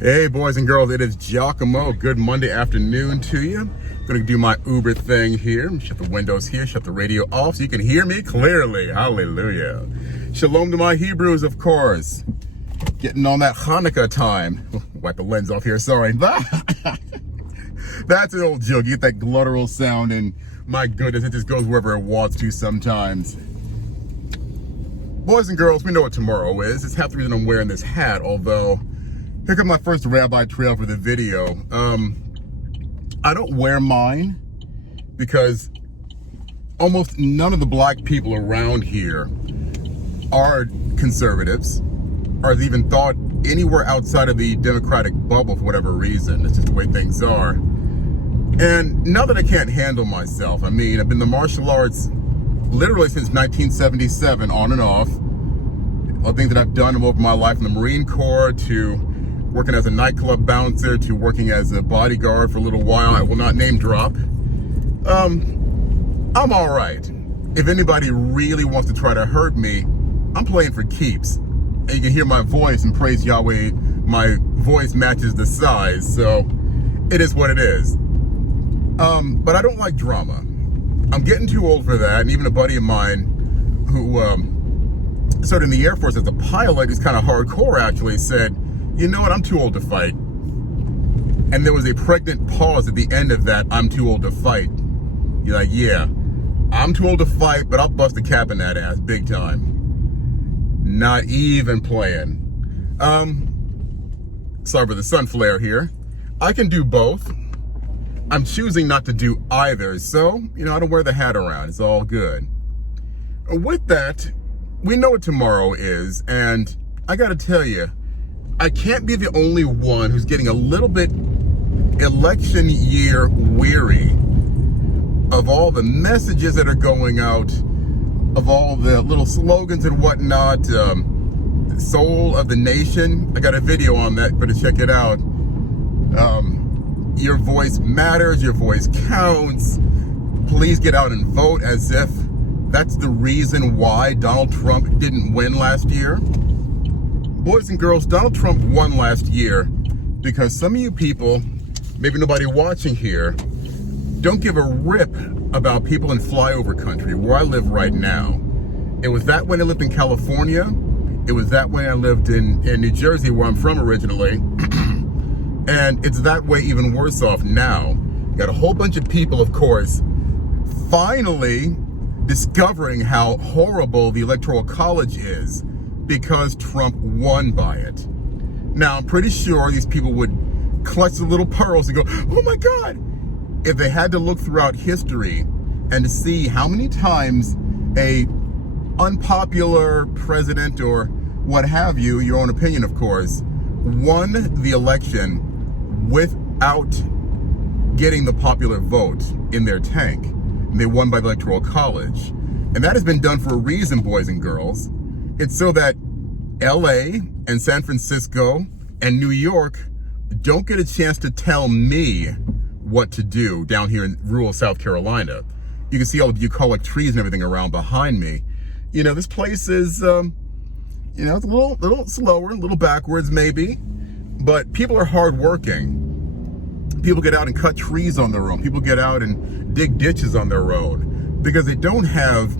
Hey boys and girls, it is Giacomo. Good Monday afternoon to you. I'm gonna do my Uber thing here. Shut the windows here, shut the radio off so you can hear me clearly. Hallelujah. Shalom to my Hebrews, of course. Getting on that Hanukkah time. Wipe the lens off here, sorry. That's an old joke. You get that gluttural sound and my goodness, it just goes wherever it wants to sometimes. Boys and girls, we know what tomorrow is. It's half the reason I'm wearing this hat, although here comes my first rabbi trail for the video. I don't wear mine because almost none of the black people around here are conservatives or have even thought anywhere outside of the Democratic bubble for whatever reason. It's just the way things are. And now that I can't handle myself, I mean, I've been in the martial arts literally since 1977, on and off. All the things that I've done over my life, from the Marine Corps to working as a nightclub bouncer to working as a bodyguard for a little while. I will not name drop. I'm all right. If anybody really wants to try to hurt me, I'm playing for keeps. And you can hear my voice, and praise Yahweh, my voice matches the size, so it is what it is. But I don't like drama. I'm getting too old for that, and even a buddy of mine who started in the Air Force as a pilot, who's kind of hardcore actually, said, you know what, I'm too old to fight. And there was a pregnant pause at the end of that, I'm too old to fight. You're like, yeah, I'm too old to fight, but I'll bust a cap in that ass big time. Not even playing. Sorry for the sun flare here. I can do both. I'm choosing not to do either, so, you know, I don't wear the hat around. It's all good. With that, we know what tomorrow is, and I gotta tell you, I can't be the only one who's getting a little bit election year weary of all the messages that are going out, of all the little slogans and whatnot. Soul of the nation. I got a video on that, better check it out. Your voice matters, your voice counts. Please get out and vote, as if that's the reason why Donald Trump didn't win last year. Boys and girls, Donald Trump won last year because some of you people, maybe nobody watching here, don't give a rip about people in flyover country, where I live right now. It was that when I lived in California. It was that way I lived in New Jersey, where I'm from originally. And it's that way even worse off now. Got a whole bunch of people, of course, finally discovering how horrible the Electoral College is because Trump won by it. Now, I'm pretty sure these people would clutch the little pearls and go, oh my God, if they had to look throughout history and to see how many times a unpopular president or what have you, your own opinion, of course, won the election without getting the popular vote in their tank. And they won by the Electoral College. And that has been done for a reason, boys and girls. It's so that LA and San Francisco and New York don't get a chance to tell me what to do down here in rural South Carolina. You can see all the bucolic trees and everything around behind me. You know, this place is, you know, it's a little slower, a little backwards maybe, but people are hardworking. People get out and cut trees on their own. People get out and dig ditches on their own because they don't have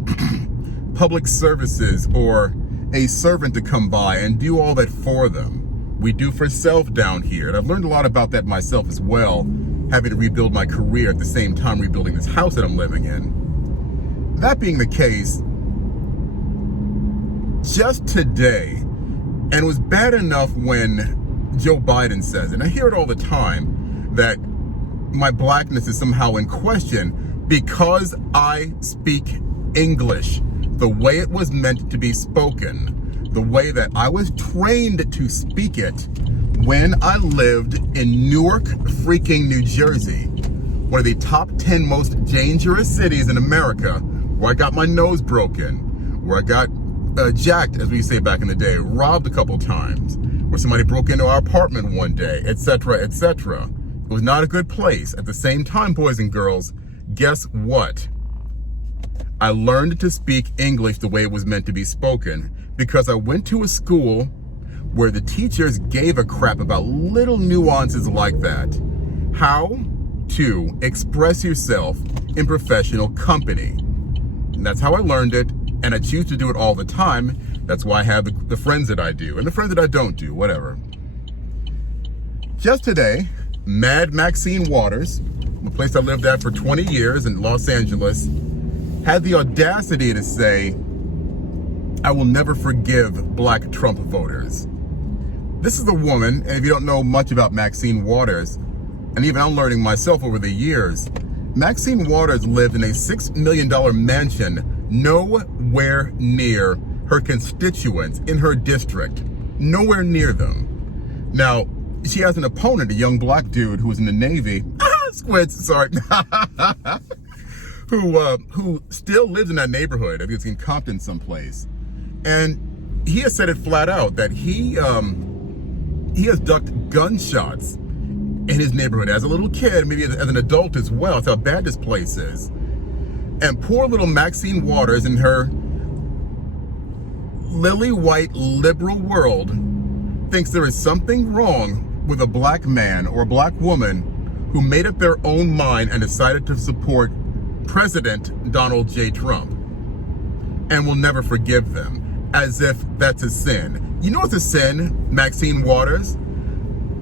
public services or a servant to come by and do all that for them. We do for self down here. And I've learned a lot about that myself as well, having to rebuild my career at the same time rebuilding this house that I'm living in. That being the case, just today, and it was bad enough when Joe Biden says, and I hear it all the time, that my blackness is somehow in question because I speak English the way it was meant to be spoken, the way that I was trained to speak it when I lived in Newark, freaking New Jersey, one of the top 10 most dangerous cities in America, where I got my nose broken, where I got jacked, as we say back in the day, robbed a couple times, where somebody broke into our apartment one day, etc., etc. It was not a good place. At the same time, boys and girls, guess what? I learned to speak English the way it was meant to be spoken because I went to a school where the teachers gave a crap about little nuances like that. How to express yourself in professional company. And that's how I learned it, and I choose to do it all the time. That's why I have the friends that I do, and the friends that I don't do, whatever. Just today, Mad Maxine Waters, the place I lived at for 20 years in Los Angeles, had the audacity to say, "I will never forgive black Trump voters." This is the woman, and if you don't know much about Maxine Waters, and even I'm learning myself over the years, Maxine Waters lived in a $6 million mansion nowhere near her constituents in her district. Nowhere near them. Now, she has an opponent, a young black dude who was in the Navy, squids, sorry, who still lives in that neighborhood. I think it's in Compton someplace. And he has said it flat out that he has ducked gunshots in his neighborhood as a little kid, maybe as an adult as well. That's how bad this place is. And poor little Maxine Waters in her lily white liberal world thinks there is something wrong with a black man or a black woman who made up their own mind and decided to support President Donald J. Trump, and will never forgive them, as if that's a sin. You know what's a sin, Maxine Waters?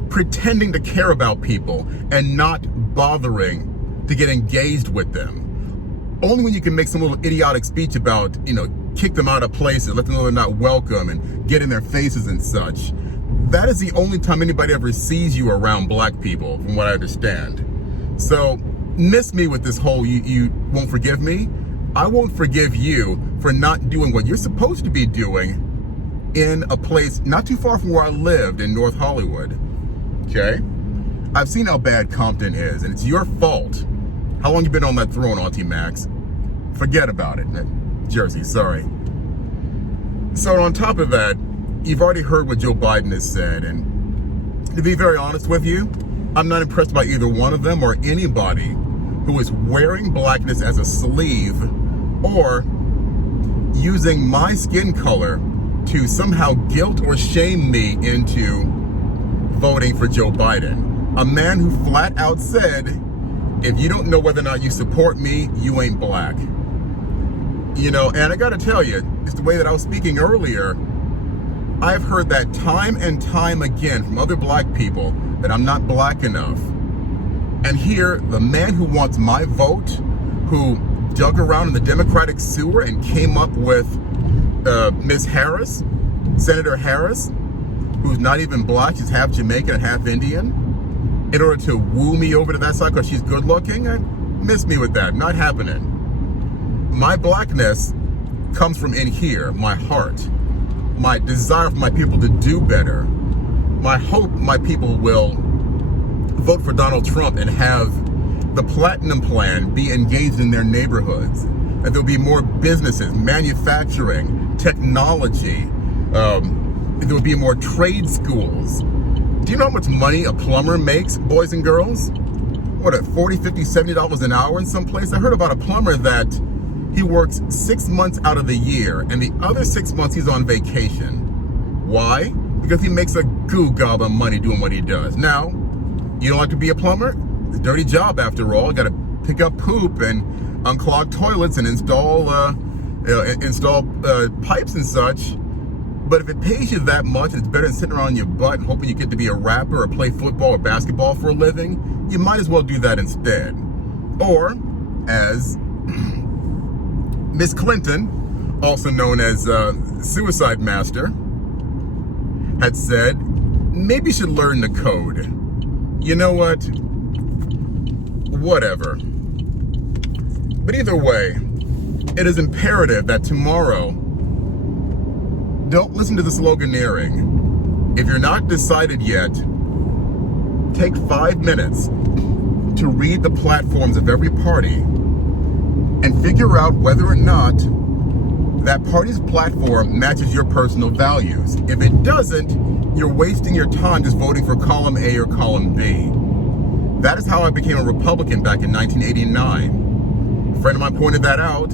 Pretending to care about people and not bothering to get engaged with them. Only when you can make some little idiotic speech about, kick them out of places, let them know they're not welcome, and get in their faces and such. That is the only time anybody ever sees you around black people, from what I understand. So, miss me with this whole you won't forgive me. I won't forgive you for not doing what you're supposed to be doing in a place not too far from where I lived in North Hollywood. Okay? I've seen how bad Compton is, and it's your fault. How long you been on that throne, Auntie Max? Forget about it. Jersey, sorry. So on top of that, you've already heard what Joe Biden has said, and to be very honest with you, I'm not impressed by either one of them or anybody who is wearing blackness as a sleeve or using my skin color to somehow guilt or shame me into voting for Joe Biden. A man who flat out said, if you don't know whether or not you support me, you ain't black. And I gotta tell you, it's the way that I was speaking earlier, I've heard that time and time again from other black people that I'm not black enough. And here, the man who wants my vote, who dug around in the Democratic sewer and came up with Miss Harris, Senator Harris, who's not even black, she's half Jamaican and half Indian, in order to woo me over to that side because she's good looking. Miss me with that, not happening. My blackness comes from in here, my heart, my desire for my people to do better, my hope my people will vote for Donald Trump and have the Platinum Plan be engaged in their neighborhoods, and there'll be more businesses, manufacturing, technology, there will be more trade schools. Do you know how much money a plumber makes, boys and girls? What, at $40, $50, $70 an hour in some place? I heard about a plumber that he works 6 months out of the year, and the other 6 months he's on vacation. Why? Because he makes a goo gob of money doing what he does. Now, you don't like to be a plumber? It's a dirty job after all. You got to pick up poop and unclog toilets and install pipes and such. But if it pays you that much, it's better than sitting around your butt and hoping you get to be a rapper or play football or basketball for a living. You might as well do that instead. Or, as Miss Clinton, also known as Suicide Master, had said, maybe you should learn the code. You know what? Whatever. But either way, it is imperative that tomorrow, don't listen to the sloganeering. If you're not decided yet, take 5 minutes to read the platforms of every party and figure out whether or not that party's platform matches your personal values. If it doesn't, you're wasting your time just voting for column A or column B. That is how I became a Republican back in 1989. A friend of mine pointed that out.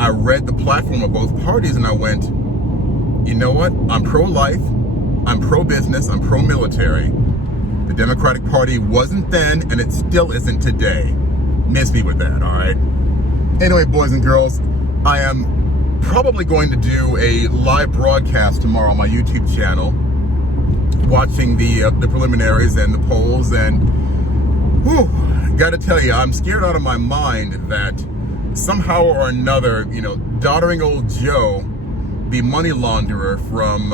I read the platform of both parties and I went, you know what? I'm pro-life, I'm pro-business, I'm pro-military. The Democratic Party wasn't then, and it still isn't today. Miss me with that, all right? Anyway, boys and girls, I am probably going to do a live broadcast tomorrow on my YouTube channel, watching the preliminaries and the polls, and whew, gotta tell you, I'm scared out of my mind that somehow or another, you know, doddering old Joe, the money launderer from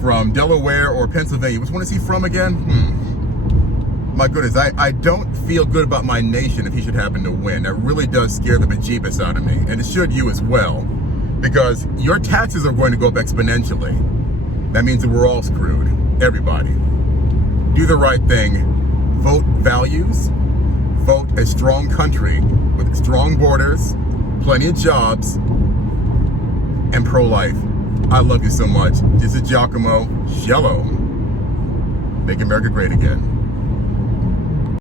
from Delaware or Pennsylvania. Which one is he from again? My goodness, I don't feel good about my nation if he should happen to win. That really does scare the bejeebus out of me, and it should you as well, because your taxes are going to go up exponentially. That means that we're all screwed. Everybody. Do the right thing. Vote values. Vote a strong country with strong borders, plenty of jobs, and pro-life. I love you so much. This is Giacomo. Shalom. Make America great again.